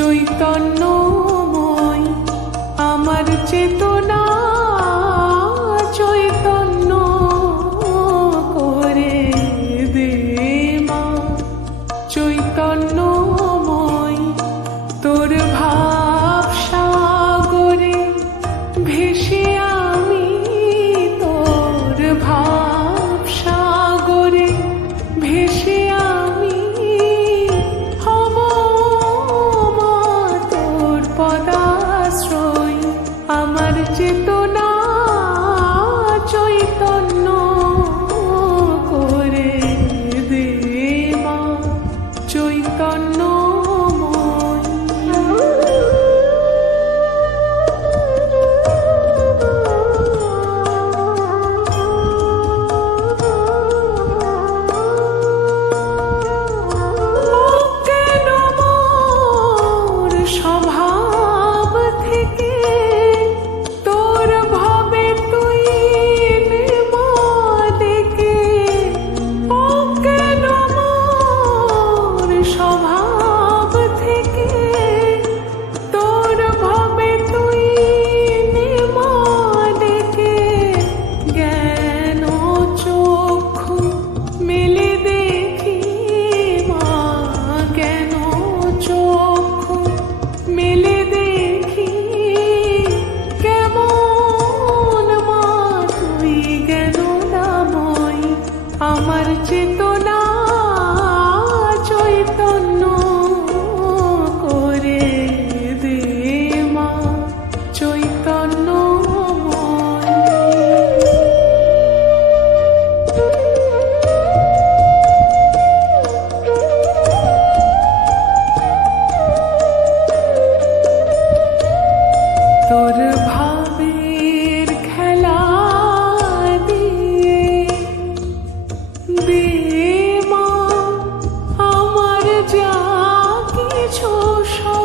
চৈতন্যময় আমার চেতনা চৈতন্য করে দে মা। চৈতন্যময় তোর ভাব সাগরে ভেসে আমি, তোর ভাব সাগরে ভেসে আমি হব মা তোর পদাশ্রয়। আমার চেতনা চৈতন্য করে দে মা। চৈতন্যময় কেন মোর স্বভাব থেকে তোর ভাবে তুই নে মা ডেকে। ও কেন মোর স্বভাব থেকে তোর ভাবে তুই নে মা ডেকে। জ্ঞান চক্ষু মেলে দেখি মা, জ্ঞান চক্ষু মেলে দেখি কেমন মা তুই জ্ঞানদাময়। আমার চেতনা চৈতন্য করে দে মা। চৈতন্যময় তোর ভাবের খেলা দিয়ে দে মা আমার যা কিছু সব।